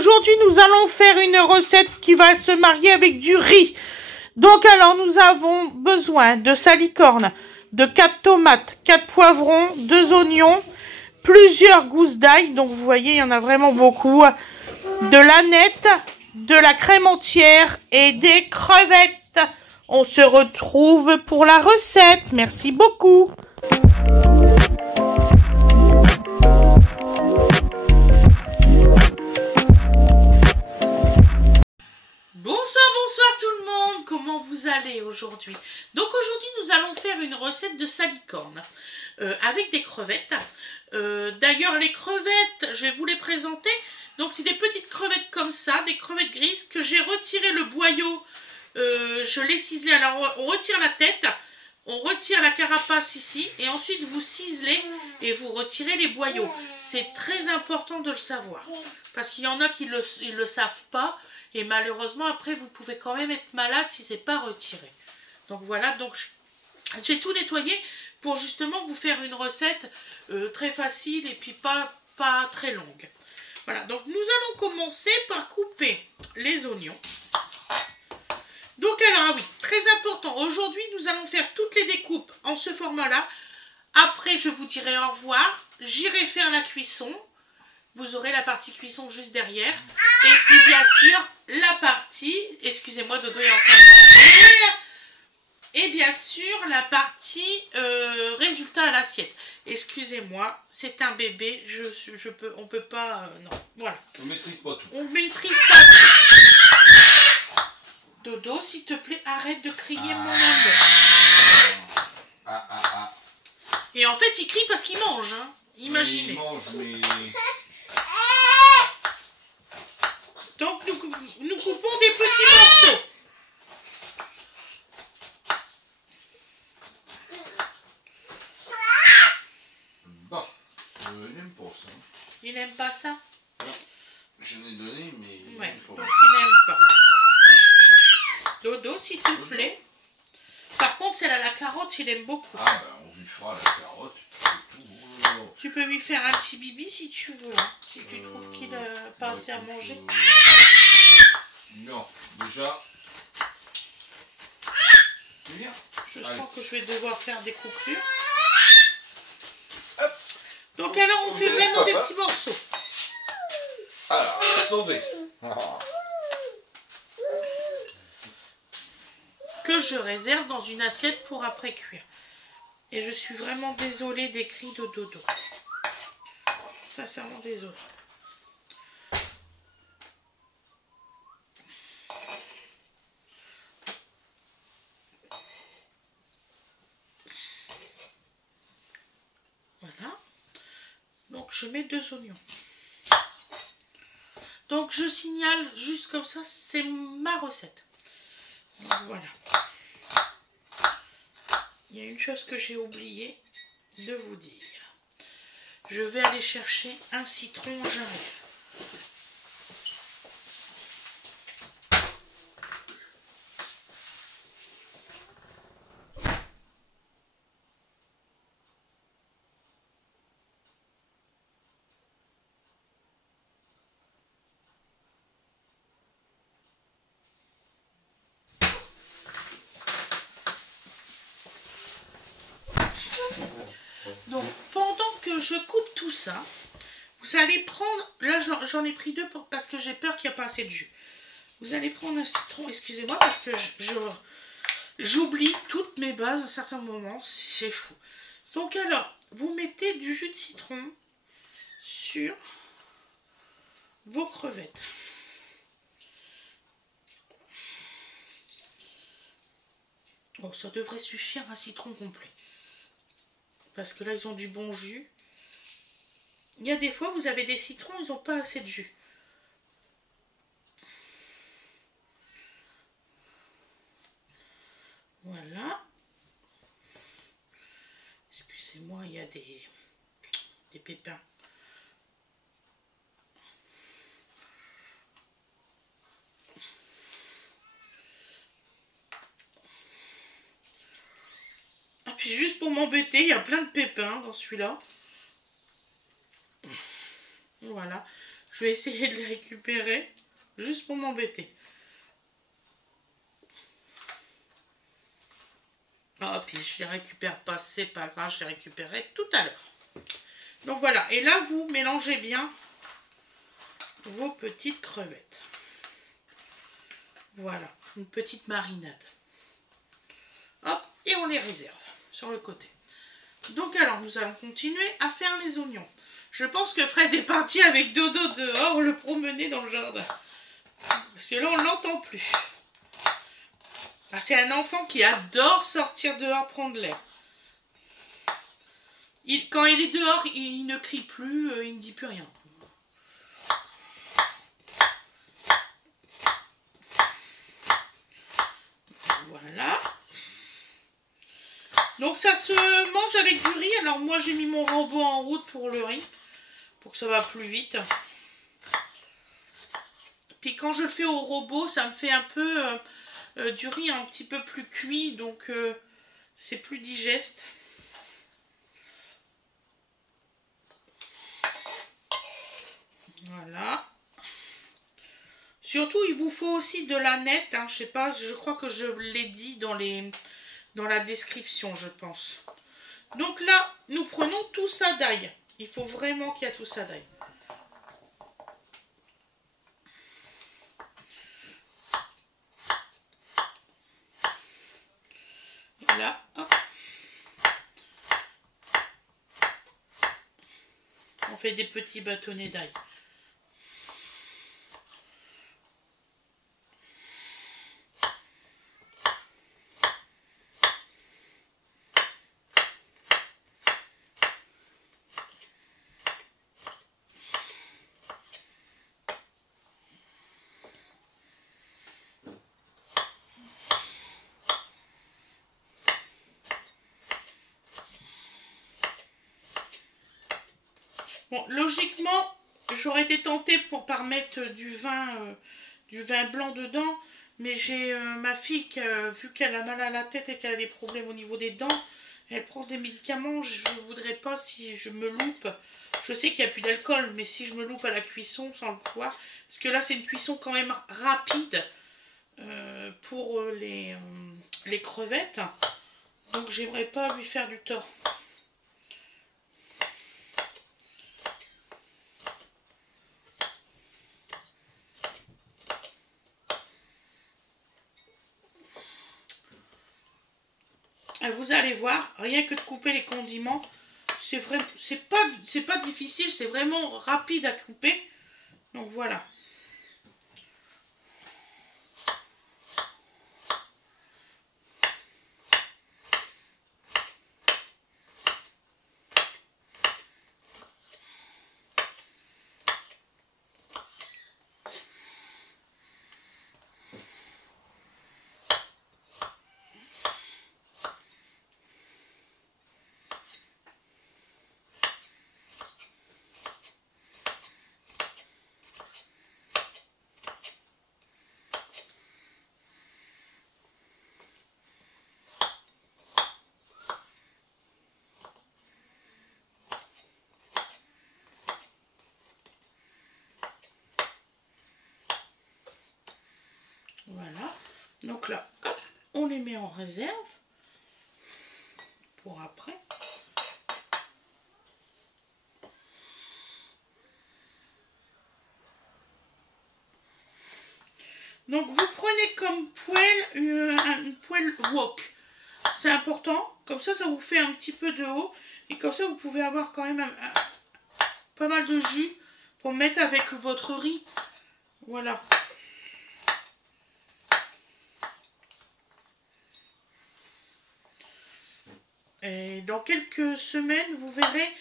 aujourd'hui nous allons faire une recette qui va se marier avec du riz. Donc alors nous avons besoin de salicorne, de 4 tomates, 4 poivrons, 2 oignons, plusieurs gousses d'ail, donc vous voyez il y en a vraiment beaucoup, de l'aneth, de la crème entière et des crevettes. On se retrouve pour la recette. Merci beaucoup. Bonsoir tout le monde, comment vous allez aujourd'hui? Donc aujourd'hui nous allons faire une recette de salicorne avec des crevettes. D'ailleurs les crevettes, je vais vous les présenter. Donc c'est des petites crevettes comme ça, des crevettes grises que j'ai retiré le boyau, je l'ai ciselé. Alors on retire la tête, on retire la carapace ici et ensuite vous ciselez et vous retirez les boyaux. C'est très important de le savoir parce qu'il y en a qui le savent pas. Et malheureusement, après, vous pouvez quand même être malade si c'est pas retiré. Donc voilà, donc j'ai tout nettoyé pour justement vous faire une recette très facile et puis pas très longue. Voilà, donc nous allons commencer par couper les oignons. Donc alors, ah oui, très important, aujourd'hui nous allons faire toutes les découpes en ce format-là. Après, je vous dirai au revoir, j'irai faire la cuisson. Vous aurez la partie cuisson juste derrière. Et puis bien sûr, la partie... Excusez-moi, Dodo est en train de manger. Et bien sûr, la partie résultat à l'assiette. Excusez-moi, c'est un bébé. On peut pas... non, voilà. On maîtrise pas tout. On maîtrise pas tout. Dodo, s'il te plaît, arrête de crier mon amour. Et en fait, il crie parce qu'il mange. Hein. Imaginez. Il mange, mais... Donc nous coupons des petits morceaux. Bon, il n'aime pas ça. Il n'aime pas ça? Non, je l'ai donné, mais... Ouais, donc il n'aime pas. Dodo, s'il te plaît. Par contre, celle à la carotte, il aime beaucoup. Ah ben, on lui fera la carotte. Tu peux lui faire un petit bibi si tu veux. Hein, si tu trouves qu'il n'a pas assez à manger. Non, déjà... Bien. Je Allez. sens que je vais devoir faire des coupures. Hop. Donc alors, on fait vraiment des petits morceaux. Alors, sauvé. Que je réserve dans une assiette pour après cuire. Et je suis vraiment désolée des cris de Dodo. Sincèrement désolée. Voilà. Donc je mets 2 oignons. Donc je signale juste comme ça, c'est ma recette. Donc, voilà. Il y a une chose que j'ai oublié de vous dire. Je vais aller chercher un citron jaune. Donc, pendant que je coupe tout ça, vous allez prendre... Là, j'en ai pris 2 parce que j'ai peur qu'il n'y a pas assez de jus. Vous allez prendre un citron, excusez-moi, parce que j'oublie toutes mes bases à certains moments. C'est fou. Donc alors, vous mettez du jus de citron sur vos crevettes. Bon, ça devrait suffire un citron complet. Parce que là, ils ont du bon jus. Il y a des fois, vous avez des citrons, ils n'ont pas assez de jus. Voilà. Excusez-moi, il y a des pépins. Ah, puis juste pour m'embêter, il y a plein de pépins dans celui-là. Voilà. Je vais essayer de les récupérer, juste pour m'embêter. Ah, puis je les récupère pas, c'est pas grave, je les récupérerai tout à l'heure. Donc voilà, et là vous mélangez bien vos petites crevettes. Voilà, une petite marinade. Hop, et on les réserve sur le côté. Donc alors, nous allons continuer à faire les oignons. Je pense que Fred est parti avec Dodo dehors le promener dans le jardin. Parce que là, on ne l'entend plus. Ah, c'est un enfant qui adore sortir dehors prendre l'air. Quand il est dehors, il ne crie plus, il ne dit plus rien. Voilà. Donc ça se mange avec du riz. Alors moi j'ai mis mon robot en route pour le riz. Pour que ça va plus vite. Puis quand je le fais au robot, ça me fait un peu du riz un petit peu plus cuit. Donc c'est plus digeste. Voilà. Surtout il vous faut aussi de la nette. Hein, je sais pas, je crois que je l'ai dit dans la description, je pense. Donc là, nous prenons tout ça d'ail. Il faut vraiment qu'il y ait tout ça d'ail. Et là, hop. On fait des petits bâtonnets d'ail. Bon, logiquement, j'aurais été tentée par mettre du vin blanc dedans, mais j'ai ma fille qui, vu qu'elle a mal à la tête et qu'elle a des problèmes au niveau des dents, elle prend des médicaments. Je ne voudrais pas, si je me loupe, je sais qu'il n'y a plus d'alcool, mais si je me loupe à la cuisson sans le vouloir, parce que là c'est une cuisson quand même rapide pour les crevettes, donc j'aimerais pas lui faire du tort. Vous allez voir, rien que de couper les condiments, c'est pas difficile, c'est vraiment rapide à couper. Donc voilà. Voilà. Donc là, hop, on les met en réserve pour après. Donc vous prenez comme poêle une poêle wok. C'est important. Comme ça vous fait un petit peu de haut. Et comme ça, vous pouvez avoir quand même pas mal de jus pour mettre avec votre riz. Voilà. Et dans quelques semaines, vous verrez,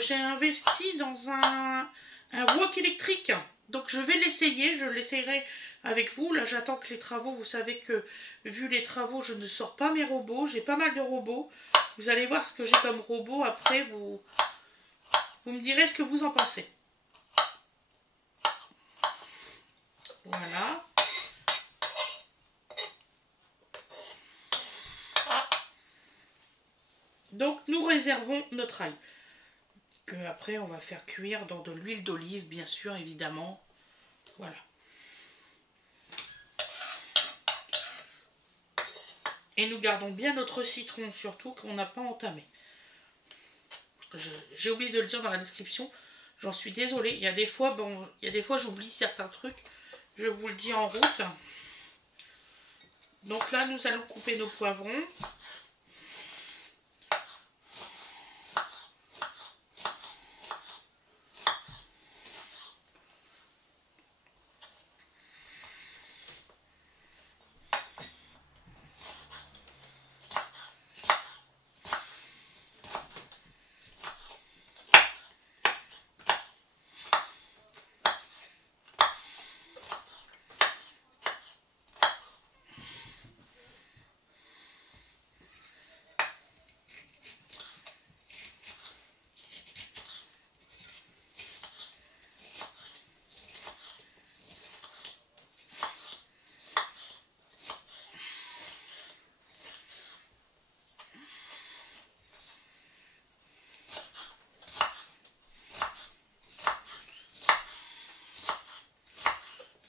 j'ai investi dans un wok électrique. Donc je vais l'essayer, je l'essayerai avec vous. Là j'attends que les travaux, vous savez que vu les travaux, je ne sors pas mes robots. J'ai pas mal de robots. Vous allez voir ce que j'ai comme robot. Après, vous me direz ce que vous en pensez. Voilà. Donc nous réservons notre ail. que après on va faire cuire dans de l'huile d'olive, bien sûr, évidemment. Voilà. Et nous gardons bien notre citron, surtout qu'on n'a pas entamé. J'ai oublié de le dire dans la description. J'en suis désolée. Il y a des fois, bon, j'oublie certains trucs. Je vous le dis en route. Donc là, nous allons couper nos poivrons.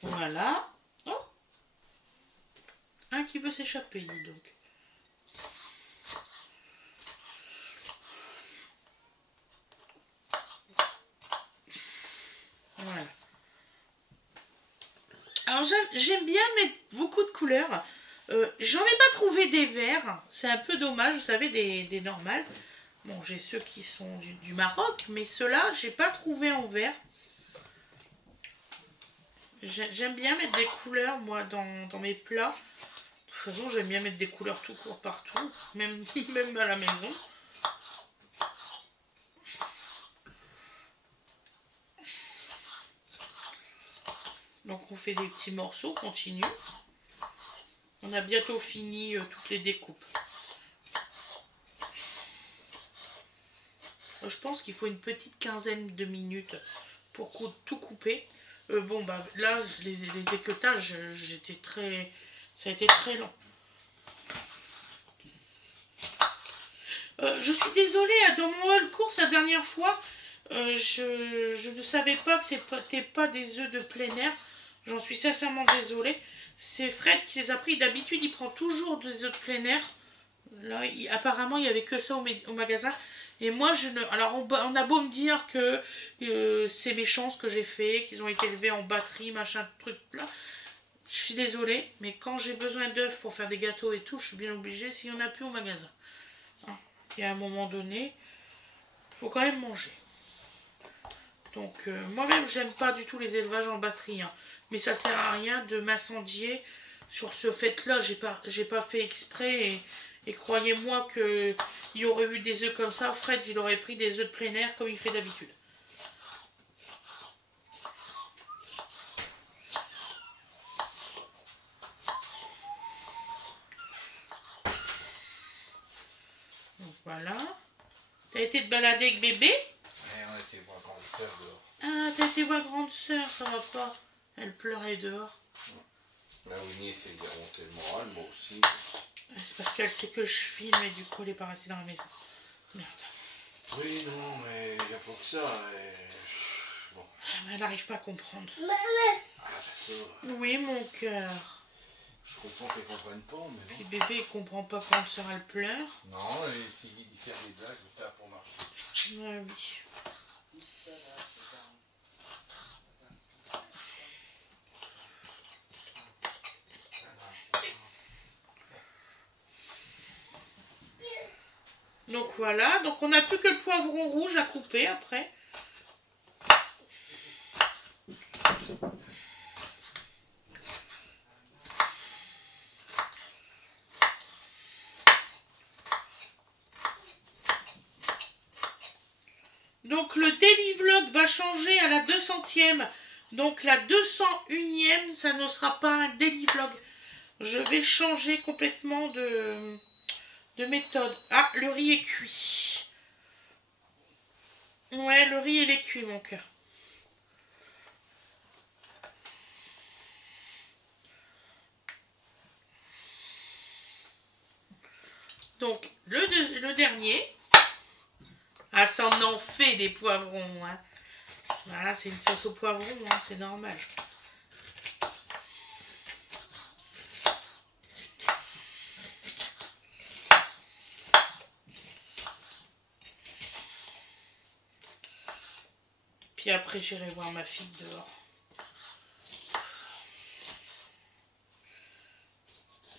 Voilà. Oh, un qui veut s'échapper, dis donc. Voilà. Alors j'aime bien mettre beaucoup de couleurs. J'en ai pas trouvé des verts. C'est un peu dommage, vous savez, des normales. Bon, j'ai ceux qui sont du Maroc, mais ceux-là, j'ai pas trouvé en vert. J'aime bien mettre des couleurs, moi, dans mes plats. De toute façon, j'aime bien mettre des couleurs tout court partout, même à la maison. Donc, on fait des petits morceaux, on continue. On a bientôt fini toutes les découpes. Je pense qu'il faut une petite quinzaine de minutes pour tout couper. Bon, bah là, les équeutages, ça a été très long. Je suis désolée, dans mon haul course la dernière fois, je ne savais pas que c'était pas des œufs de plein air. J'en suis sincèrement désolée. C'est Fred qui les a pris. D'habitude, il prend toujours des œufs de plein air. Là, apparemment, il n'y avait que ça au magasin. Et moi, je ne... Alors, on a beau me dire que c'est méchant ce que j'ai fait, qu'ils ont été élevés en batterie, machin, truc là. Je suis désolée, mais quand j'ai besoin d'œufs pour faire des gâteaux et tout, je suis bien obligée s'il n'y en a plus au magasin. Hein. Et à un moment donné, il faut quand même manger. Donc, moi-même, j'aime pas du tout les élevages en batterie. Hein. Mais ça sert à rien de m'incendier sur ce fait-là. J'ai pas fait exprès et croyez-moi qu'il y aurait eu des œufs comme ça. Fred, il aurait pris des œufs de plein air comme il fait d'habitude. Donc voilà. T'as été te balader avec bébé? Ouais, on a été voir grande sœur dehors. Ah, t'as été voir grande sœur, ça va pas. Elle pleurait dehors. La Winnie essaie de remonter le moral, moi aussi. C'est parce qu'elle sait que je filme et du coup elle est pas restée dans la maison. Merde. Oui, non, mais il n'y a pas que ça. Bon. Elle n'arrive pas à comprendre. Ah, ça. Oui, mon cœur. Je comprends qu'elle ne comprenne pas, mais Puis non. bébé, il comprend pas quand sœur elle pleure. Non, elle essaye d'y faire des blagues, mais ça a pour marcher. Ah oui. Donc voilà, donc on n'a plus que le poivron rouge à couper après. Donc le daily vlog va changer à la 200e. Donc la 201e, ça ne sera pas un daily vlog. Je vais changer complètement de méthode. Ah, le riz est cuit. Ouais, le riz il est cuit, mon cœur. Donc le dernier. Ah, ça en fait des poivrons. Hein. Voilà, c'est une sauce au poivron, hein, c'est normal. Puis après, j'irai voir ma fille dehors.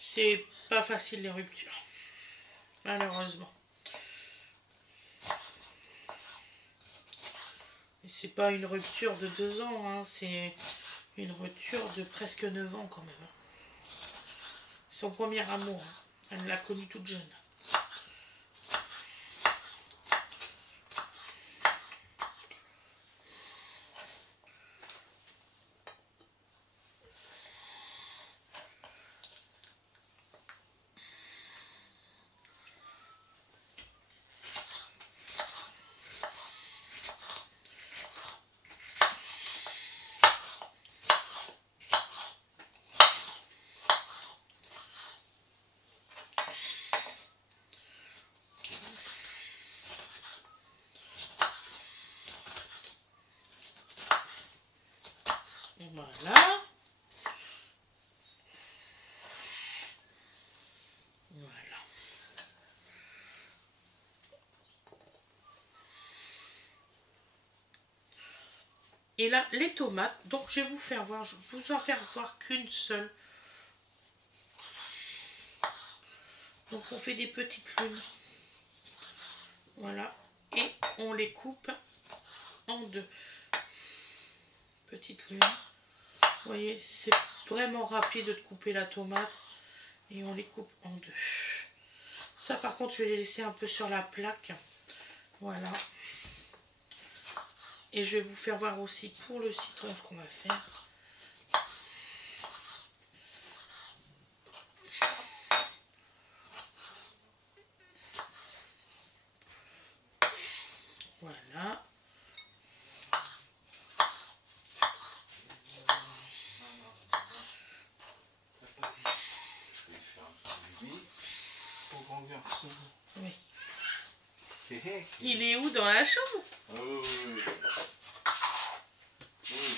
C'est pas facile les ruptures, malheureusement. Et c'est pas une rupture de 2 ans, hein, c'est une rupture de presque 9 ans quand même. Son premier amour, hein. Elle l'a connu toute jeune. Voilà. Voilà. Et là, les tomates, donc je vais vous faire voir, je vais vous en faire voir qu'une seule. Donc on fait des petites lunes. Voilà. Et on les coupe en 2. Petites lunes. Vous voyez, c'est vraiment rapide de couper la tomate. Et on les coupe en 2. Ça par contre, je vais les laisser un peu sur la plaque. Voilà. Et je vais vous faire voir aussi pour le citron ce qu'on va faire. Voilà. Oui. Il est où dans la chambre? Oui,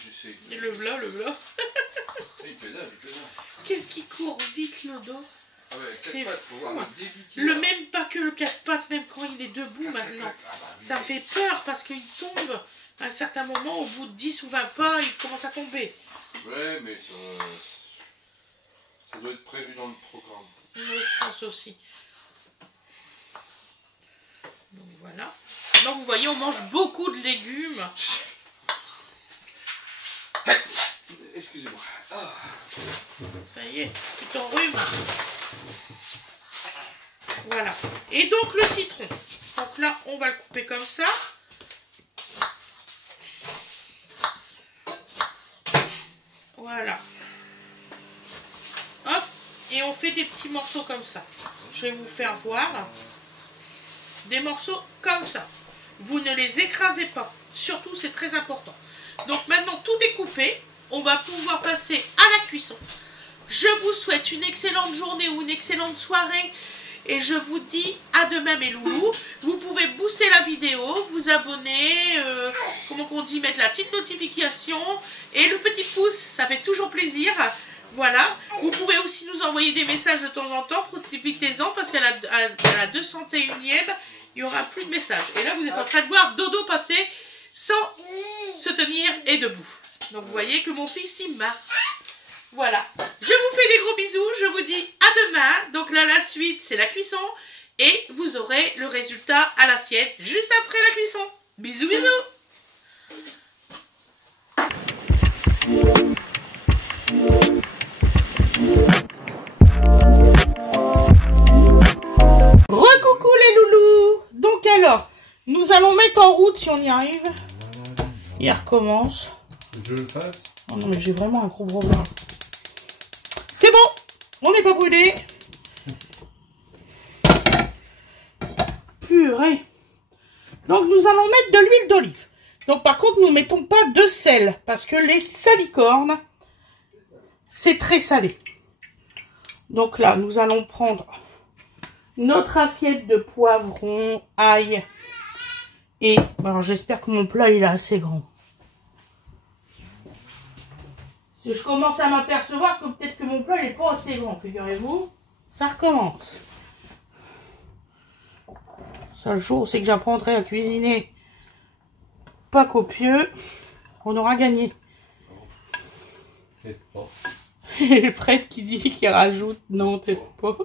je sais. Et le v'là, le v'là. Il pédale. Qu'est-ce qui court vite le dos? Ah ouais, c'est fou. Débiter, le même pas que le 4 pattes, même quand il est debout maintenant. Ça me fait peur parce qu'il tombe à un certain moment, au bout de 10 ou 20 pas, il commence à tomber. Ouais, mais ça doit être prévu dans le programme. Oui, je pense aussi. Donc voilà. Donc vous voyez, on mange beaucoup de légumes. Excusez-moi. Ah. Ça y est, tu t'enrhumes. Voilà. Et donc le citron. Donc là, on va le couper comme ça. Voilà. Hop. Et on fait des petits morceaux comme ça. Je vais vous faire voir. Des morceaux comme ça. Vous ne les écrasez pas. Surtout, c'est très important. Donc maintenant, tout découpé, on va pouvoir passer à la cuisson. Je vous souhaite une excellente journée ou une excellente soirée. Et je vous dis à demain mes loulous. Vous pouvez booster la vidéo, vous abonner, comment on dit, mettre la petite notification et le petit pouce, ça fait toujours plaisir. Voilà. Vous pouvez aussi nous envoyer des messages de temps en temps, profitez-en parce qu'à la 201e, il n'y aura plus de messages. Et là, vous êtes en train de voir Dodo passer sans se tenir et debout. Donc vous voyez que mon fils il marche. Voilà, je vous fais des gros bisous, je vous dis à demain. Donc là, la suite, c'est la cuisson. Et vous aurez le résultat à l'assiette juste après la cuisson. Bisous, bisous. Recoucou les loulous. Donc alors, nous allons mettre en route si on y arrive. Il recommence. Je le fasse. Oh non, mais j'ai vraiment un gros problème. C'est bon, on n'est pas brûlé. Purée. Donc nous allons mettre de l'huile d'olive. Donc par contre, nous ne mettons pas de sel parce que les salicornes, c'est très salé. Donc là, nous allons prendre notre assiette de poivron, ail Et alors j'espère que mon plat il est assez grand. Si je commence à m'apercevoir que peut-être que mon plat il n'est pas assez grand, figurez-vous. Ça recommence. Ça, le jour, c'est que j'apprendrai à cuisiner pas copieux. On aura gagné. Peut-être pas. Et Fred qui dit qu'il rajoute. Non, peut-être pas.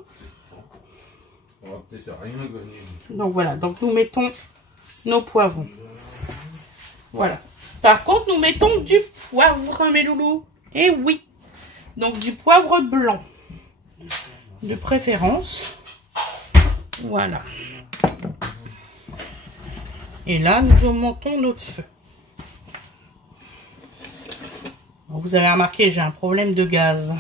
On va peut-être rien gagner. Donc voilà, donc nous mettons nos poivrons. Voilà. Par contre, nous mettons du poivre, mes loulous. Et oui. Donc du poivre blanc. De préférence. Voilà. Et là, nous augmentons notre feu. Bon, vous avez remarqué, j'ai un problème de gaz.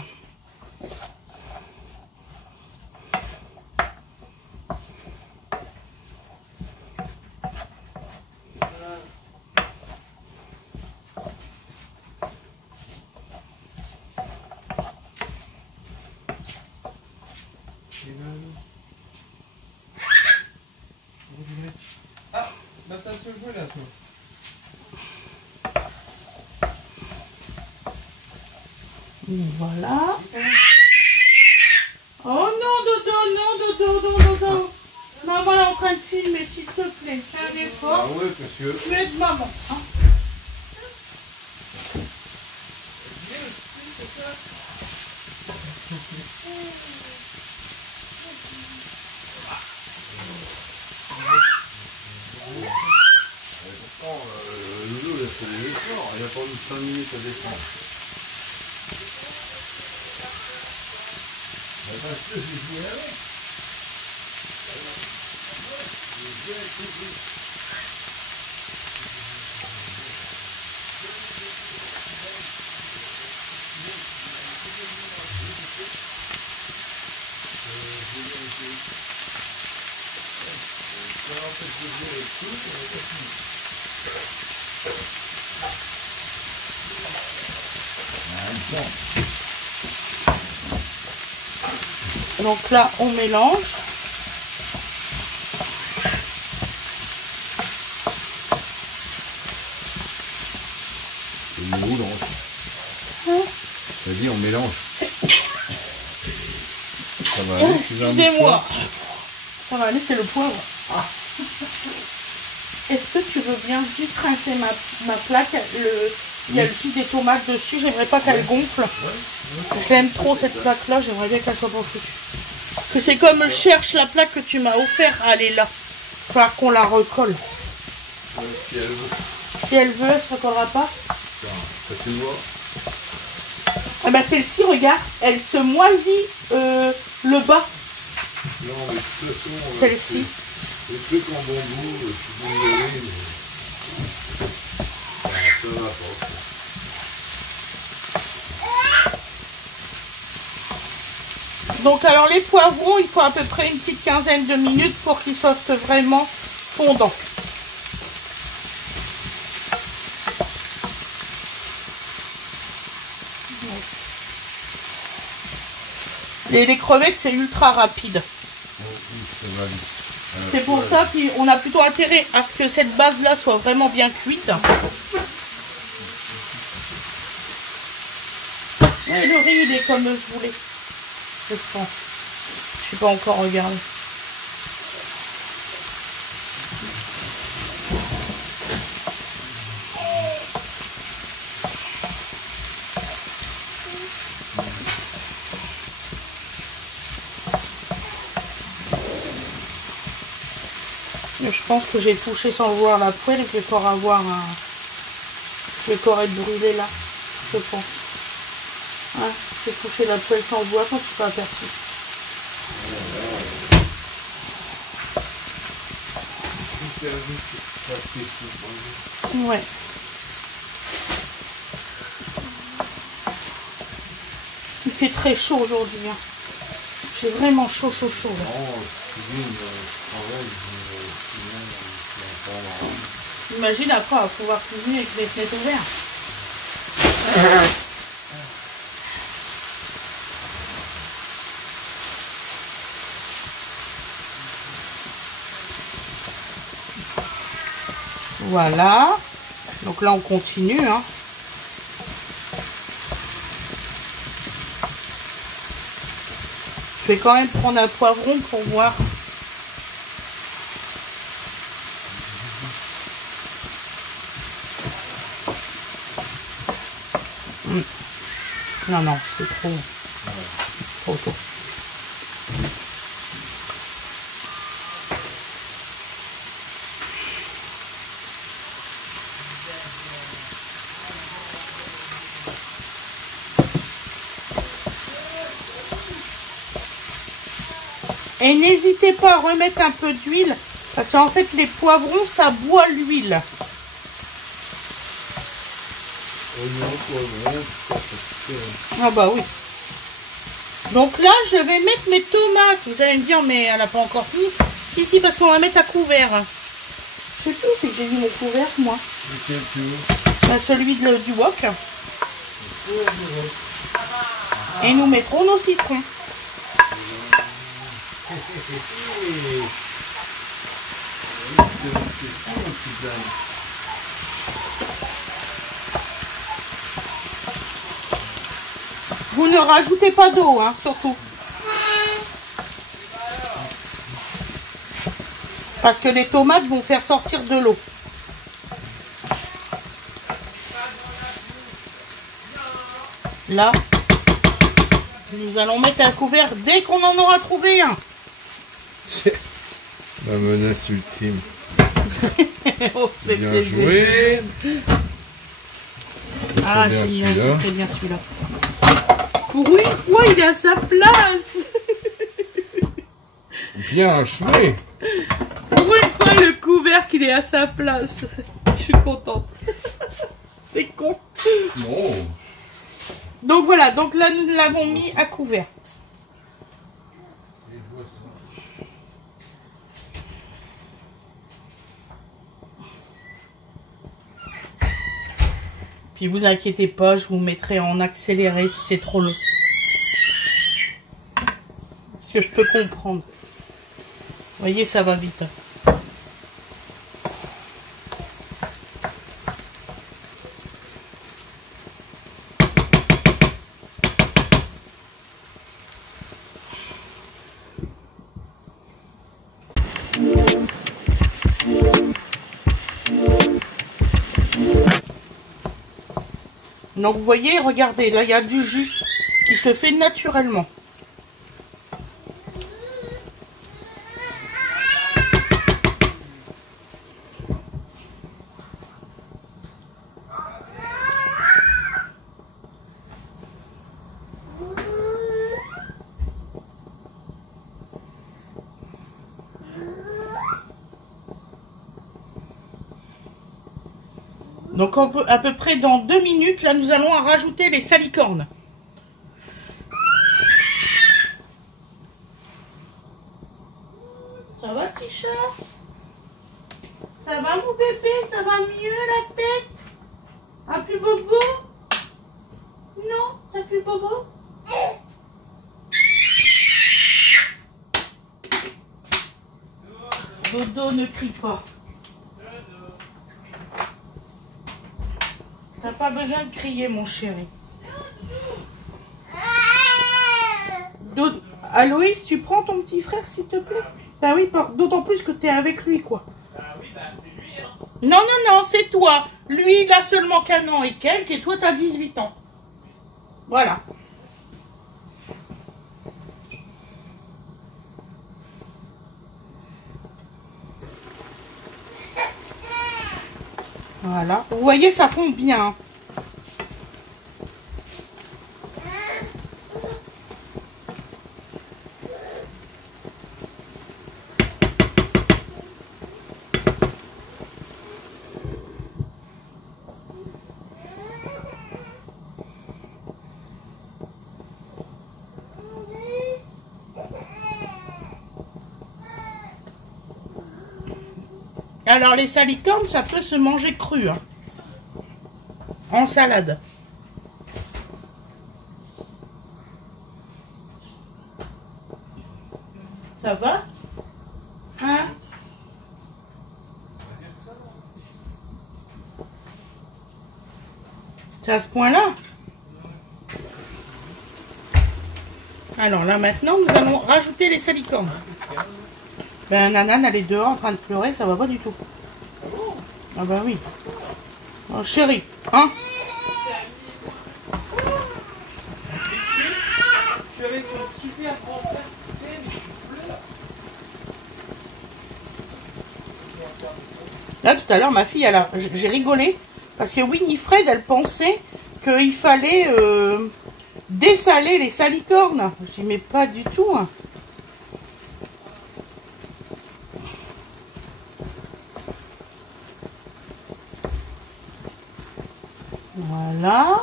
Ah, bah t'as ce jeu là, toi. Voilà. Oh non, Dodo, non, Dodo, Dodo, Dodo. Maman est en train de filmer, s'il te plaît. Fais un effort. Ah ouais, parce que... Tu aides maman. Hein. Loulou, il a fait des efforts. Il a pas mis 5 minutes à descendre. Parce que j'ai joué avec. Donc là, on mélange. On mélange. C'est-à-dire, on mélange. Ça va aller, excusez-moi. Ça va aller, c'est le poivre. Ah. Est-ce que tu veux bien juste rincer ma plaque? Il y a le jus des tomates dessus, j'aimerais pas qu'elle gonfle. J'aime trop cette plaque-là, j'aimerais bien qu'elle soit pas foutue. Que c'est comme je cherche la plaque que tu m'as offert, elle est là. Il va falloir qu'on la recolle. Si elle veut. Si elle veut, elle se recollera pas. Ça tu vois. Ah bah celle-ci, regarde, elle se moisit le bas. Non, mais de toute façon, celle-ci. Les trucs en bambou, je suis désolé, mais ça va pas. Donc alors les poivrons, il faut à peu près une petite quinzaine de minutes pour qu'ils soient vraiment fondants. Les crevettes, c'est ultra rapide. C'est pour ça qu'on a plutôt intérêt à ce que cette base-là soit vraiment bien cuite. Et le riz, il est comme je voulais. Je pense. Je suis pas encore regardé. Je pense que j'ai touché sans le voir la poêle et que je vais encore avoir un... Je vais encore être brûlé là, je pense. Ouais, j'ai touché la poêle sans le voir, quand tu pas aperçu. Ouais. Il fait très chaud aujourd'hui. Hein. J'ai vraiment chaud. Imagine après, on va pouvoir cuisiner avec les fenêtres ouvertes. Voilà. Donc là, on continue. Hein. Je vais quand même prendre un poivron pour voir. Non, non, c'est trop tôt. Et n'hésitez pas à remettre un peu d'huile, parce qu'en fait les poivrons ça boit l'huile. Ah bah oui. Donc là je vais mettre mes tomates. Vous allez me dire mais elle n'a pas encore fini. Si si, parce qu'on va mettre à couvert. Je sais plus où c'est que j'ai mis mon couvert moi. Bah, celui du wok. Et nous mettrons nos citrons. Vous ne rajoutez pas d'eau, hein, surtout. Parce que les tomates vont faire sortir de l'eau. Là, nous allons mettre un couvert dès qu'on en aura trouvé un. La menace ultime. On se fait bien plaisir. joué. Ah, génial, ce serait bien celui-là. Pour une fois, il est à sa place. Bien joué. Pour une fois, le couvercle, il est à sa place. Je suis contente. C'est con. Non. Donc voilà, donc là, nous l'avons mis à couvert. Puis vous inquiétez pas, je vous mettrai en accéléré si c'est trop long. Parce que je peux comprendre. Vous voyez, ça va vite. Donc vous voyez, regardez, là il y a du jus qui se fait naturellement. Donc à peu près dans 2 minutes, là nous allons rajouter les salicornes. Ça va petit chat? Ça va mon bébé? Ça va mieux la tête? Un plus bobo? Non, t'as plus bobo? Dodo, ne crie pas. T'as pas besoin de crier, mon chéri. Aloïs, tu prends ton petit frère, s'il te plaît? Bah oui, d'autant plus que t'es avec lui, quoi. Non, non, non, c'est toi. Lui, il a seulement qu'un an et quelques, et toi, t'as 18 ans. Voilà. Voilà. Vous voyez, ça fond bien. Alors, les salicornes, ça peut se manger cru. Hein. En salade. Ça va? Hein? C'est à ce point-là. Alors là maintenant nous allons rajouter les salicornes. Ben Nanan elle est dehors en train de pleurer, ça va pas du tout. Ah bah oui. Oh chérie, hein? Là tout à l'heure ma fille j'ai rigolé parce que Winifred elle pensait qu'il fallait dessaler les salicornes. Je dis mais pas du tout. Hein. Voilà.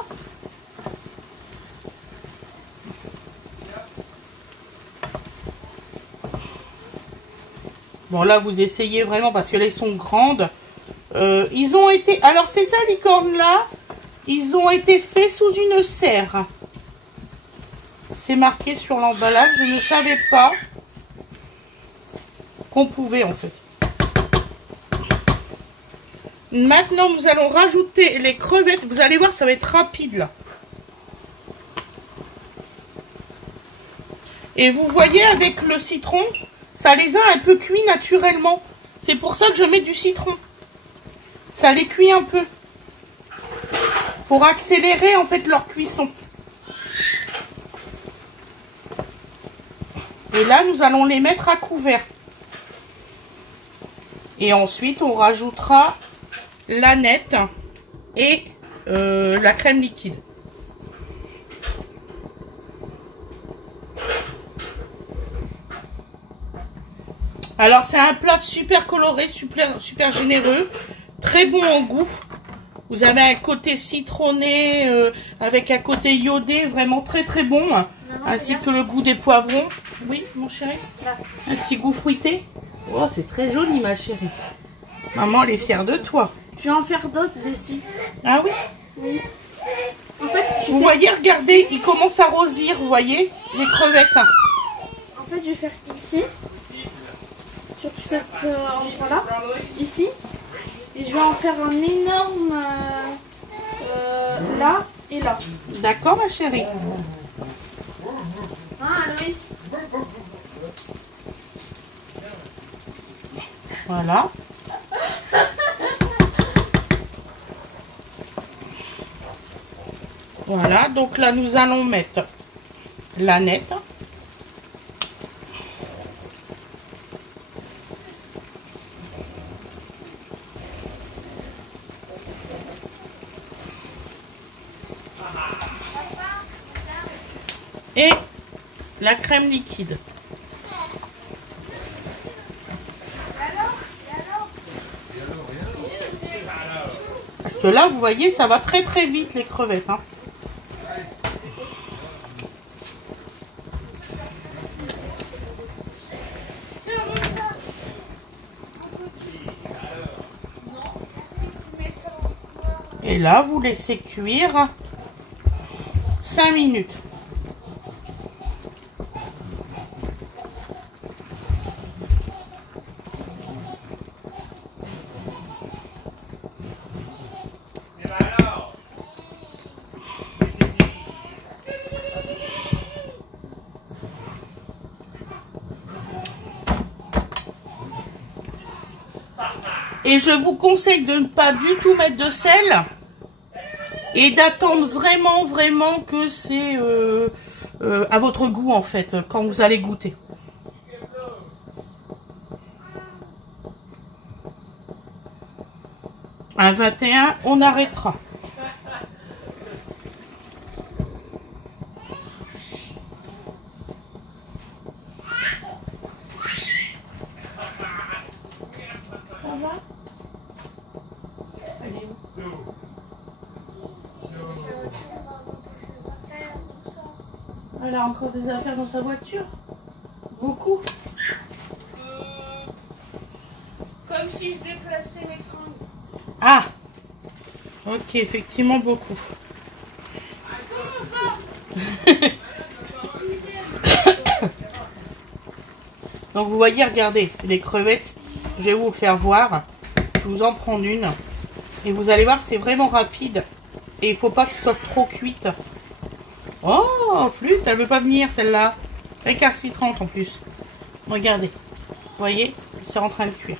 Bon là vous essayez vraiment parce que là ils sont grandes. Ils ont été... Alors ces salicornes là, ils ont été faits sous une serre. C'est marqué sur l'emballage. Je ne savais pas qu'on pouvait en fait. Maintenant nous allons rajouter les crevettes. Vous allez voir ça va être rapide là. Et vous voyez avec le citron, ça les a un peu cuits naturellement. C'est pour ça que je mets du citron. Ça les cuit un peu. Pour accélérer en fait leur cuisson. Et là, nous allons les mettre à couvert. Et ensuite, on rajoutera l'aneth et la crème liquide. Alors, c'est un plat super coloré, super généreux. Très bon en goût. Vous avez un côté citronné avec un côté iodé, vraiment très très bon. Maman, ainsi que le goût des poivrons. Oui, mon chéri. Là. Un petit goût fruité. Oh, c'est très joli, ma chérie. Maman, elle est fière de toi. Je vais en faire d'autres dessus. Ah oui? Oui. En fait, vous voyez, regardez, il commence à rosir, vous voyez, les crevettes. En fait, je vais faire ici. Sur tout cet endroit-là. Ici. Et je vais en faire un énorme là et là. D'accord, ma chérie. Hein, Aloïs? Voilà. Voilà, donc là, nous allons mettre l'aneth. Et la crème liquide. Parce que là, vous voyez, ça va très très vite les crevettes. Hein. Et là, vous laissez cuire 5 minutes. Et je vous conseille de ne pas du tout mettre de sel et d'attendre vraiment que c'est à votre goût en fait quand vous allez goûter. À 21, on arrêtera. Ça va? Elle est où? Elle a encore des affaires dans sa voiture? Beaucoup? Comme si je déplaçais les fringues. Ah! Ok, effectivement beaucoup. Donc vous voyez, regardez, les crevettes, je vais vous le faire voir. Je vous en prends une. Et vous allez voir, c'est vraiment rapide. Et il faut pas qu'ils soient trop cuites. Oh, flûte, elle veut pas venir celle-là. Récalcitrante en plus. Regardez. Vous voyez, c'est en train de cuire.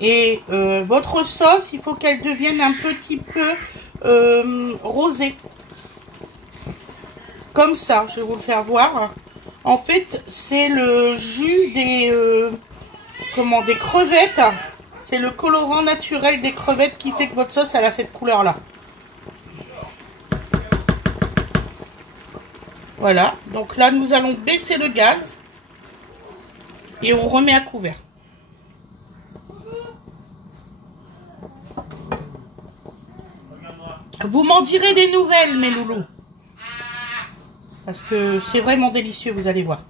Et votre sauce, il faut qu'elle devienne un petit peu rosée. Comme ça, je vais vous le faire voir. En fait, c'est le jus des crevettes. C'est le colorant naturel des crevettes qui fait que votre sauce, elle a cette couleur-là. Voilà. Donc là, nous allons baisser le gaz. Et on remet à couvert. Vous m'en direz des nouvelles, mes loulous. Parce que c'est vraiment délicieux, vous allez voir.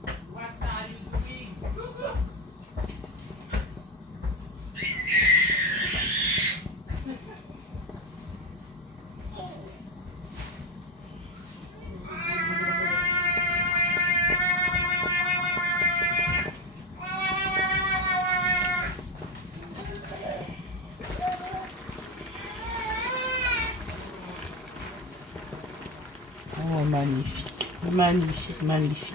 Oh, magnifique, magnifique, magnifique.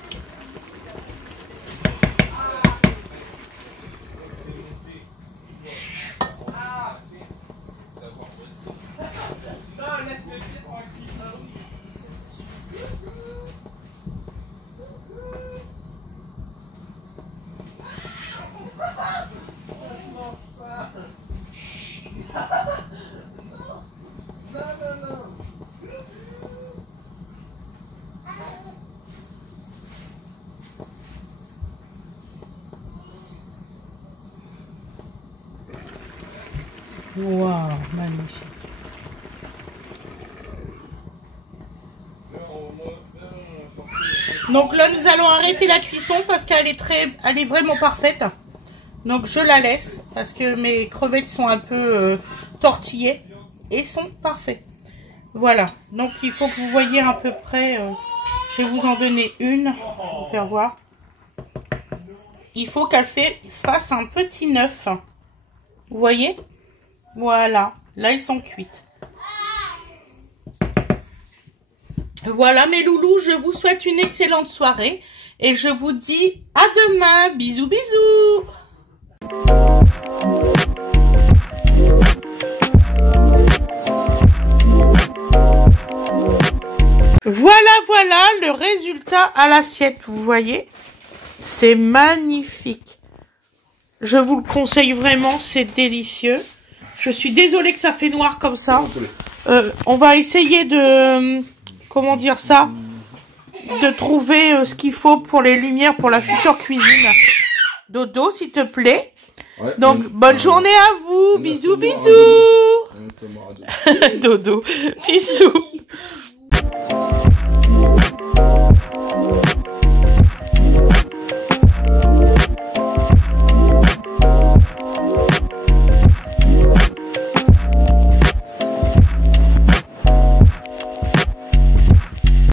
Waouh, magnifique. Donc là, nous allons arrêter la cuisson parce qu'elle est vraiment parfaite. Donc je la laisse parce que mes crevettes sont un peu tortillées et sont parfaites. Voilà. Donc il faut que vous voyez à peu près. Je vais vous en donner une pour vous faire voir. Il faut qu'elle fasse un petit neuf. Vous voyez? Voilà, là ils sont cuites. Voilà mes loulous, je vous souhaite une excellente soirée et je vous dis à demain. Bisous bisous. Voilà le résultat à l'assiette, vous voyez? C'est magnifique. Je vous le conseille vraiment, c'est délicieux. Je suis désolée que ça fait noir comme ça. On va essayer de... Comment dire ça? De trouver ce qu'il faut pour les lumières pour la future cuisine. Dodo, s'il te plaît. Ouais, donc, bonne journée à vous. Bisous, bisous. Dodo, bisous.